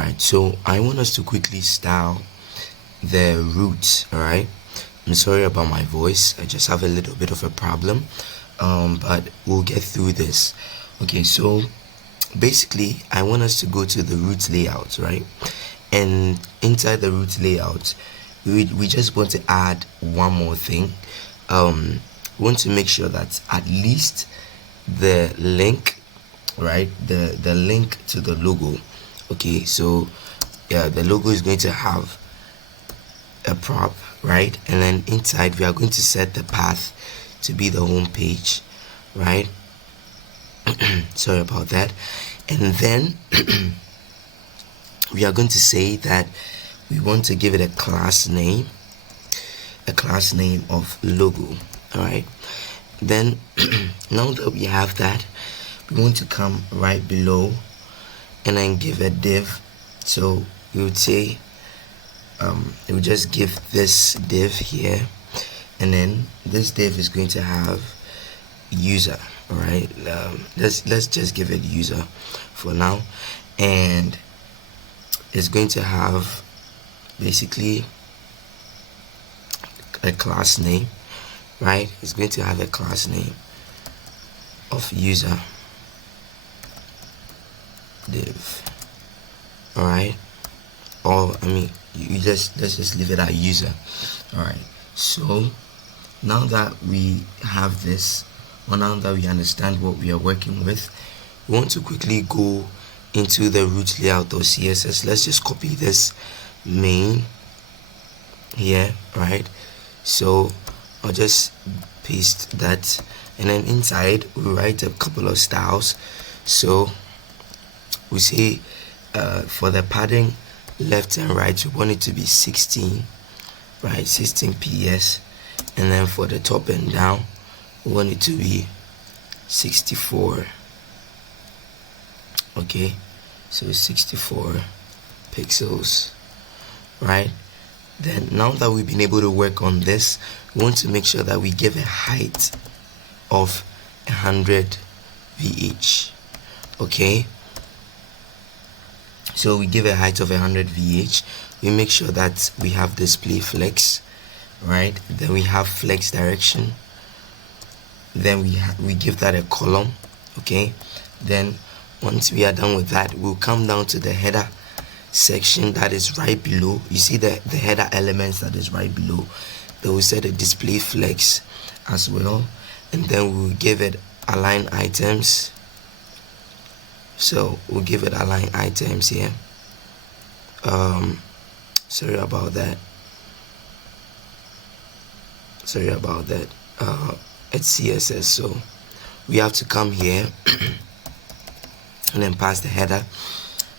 Alright, so I want us to quickly style the roots. Alright, I'm sorry about my voice, I just have a little bit of a problem, but we'll get through this. Okay, so basically I want us to go to the root layout, right? And inside the root layout, we just want to add one more thing. We want to make sure that at least the link, right, the link to the logo. Okay, so yeah, the logo is going to have a prop, right? And then inside we are going to set the path to be the home page, right? Sorry about that. And then we are going to say that we want to give it a class name of logo. All right, then now that we have that, we want to come right below and then give a div. So we would say we would just give this div here, and then this div is going to have user. All right, let's just give it user for now, and it's going to have basically a class name, right? It's going to have a class name of user div. All right, or I mean, let's just leave it at user. All right, so now that we have this, or now that we understand what we are working with, we want to quickly go into the root layout or CSS. Let's just copy this main here, right? So I'll just paste that, and then inside we write a couple of styles. So we say for the padding left and right, we want it to be 16, right? 16 ps, and then for the top and down, we want it to be 64. Okay, so 64 pixels, right? Then now that we've been able to work on this, we want to make sure that we give a height of 100 VH. Okay, so we give a height of 100 VH. We make sure that we have display flex, right? Then we have flex direction. Then we give that a column. Okay, then once we are done with that, we'll come down to the header section that is right below. You see the header elements that is right below. Then we set a display flex as well, and then we'll give it align items. So we'll give it align items here. Sorry about that. It's CSS, so we have to come here and then pass the header.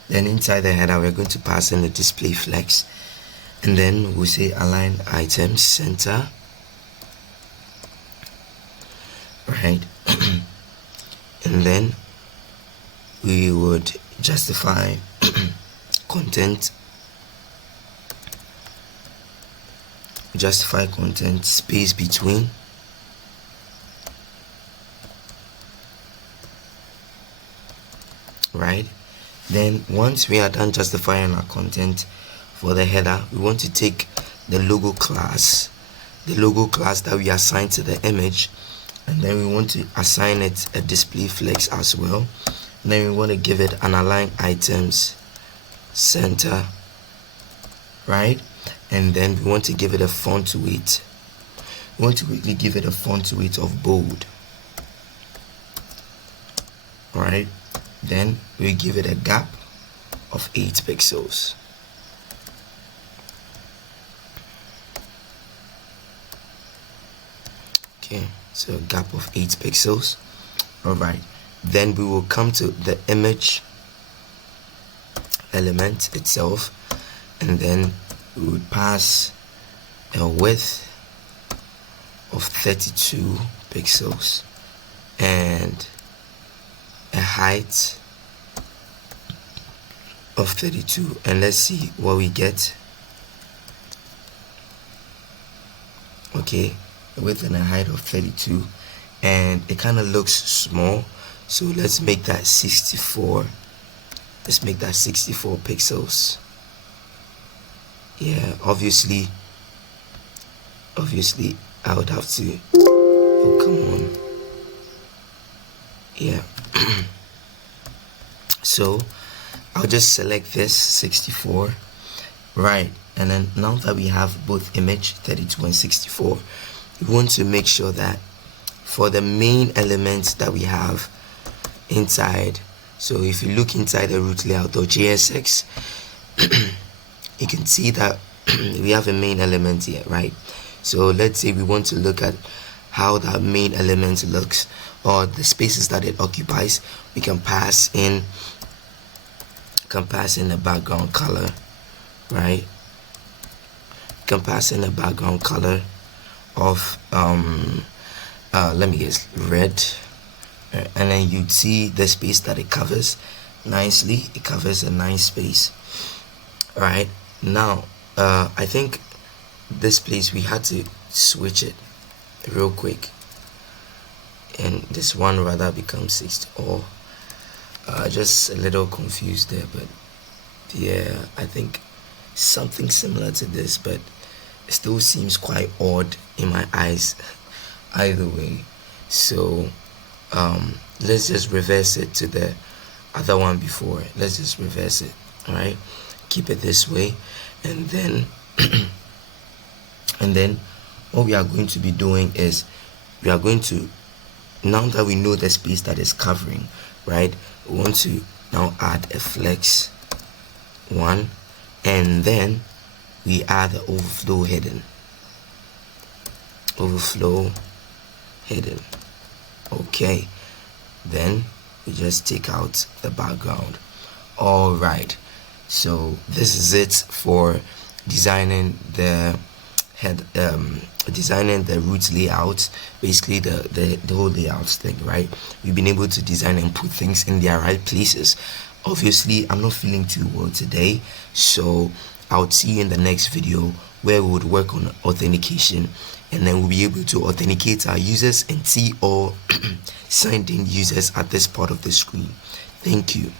Then inside the header, we're going to pass in the display flex, and then we'll say align items center, right? And then we would justify content, space between, right? Then once we are done justifying our content for the header, we want to take the logo class that we assign to the image, and then we want to assign it a display flex as well. And then we want to give it an align items center, right? And then we want to give it a font weight. We want to quickly give it a font weight of bold. All right, then we give it a gap of 8 pixels. Okay, so a gap of 8 pixels. All right, then we will come to the image element itself, and then we would pass a width of 32 pixels and a height of 32, and let's see what we get. Okay, a width and a height of 32, and it kind of looks small, so let's make that 64 let's make that 64 pixels. Yeah, obviously I would have to, oh come on, yeah. So I'll just select this 64, right? And then now that we have both image 32 and 64, we want to make sure that for the main elements that we have inside, so if you look inside the root layout.jsx, you can see that we have a main element here, right? So let's say we want to look at how that main element looks, or the spaces that it occupies. We can pass in the background color, right? We can pass in the background color of let me guess, red, and then you'd see the space that it covers nicely. It covers a nice space. All right, now I think this place we had to switch it real quick, and this one rather becomes 60, or just a little confused there, but yeah, I think something similar to this, but it still seems quite odd in my eyes either way. So let's just reverse it to the other one before. Let's just reverse it. All right, keep it this way, and then and then what we are going to be doing is we are going to, now that we know the space that is covering, right, we want to now add a flex one, and then we add the overflow hidden. Okay, then we just take out the background. All right, so this is it for designing the designing the root layout, basically the whole layout thing, right? We've been able to design and put things in their right places. Obviously, I'm not feeling too well today, so I'll see you in the next video where we would work on authentication, and then we'll be able to authenticate our users and see all signed in users at this part of the screen. Thank you.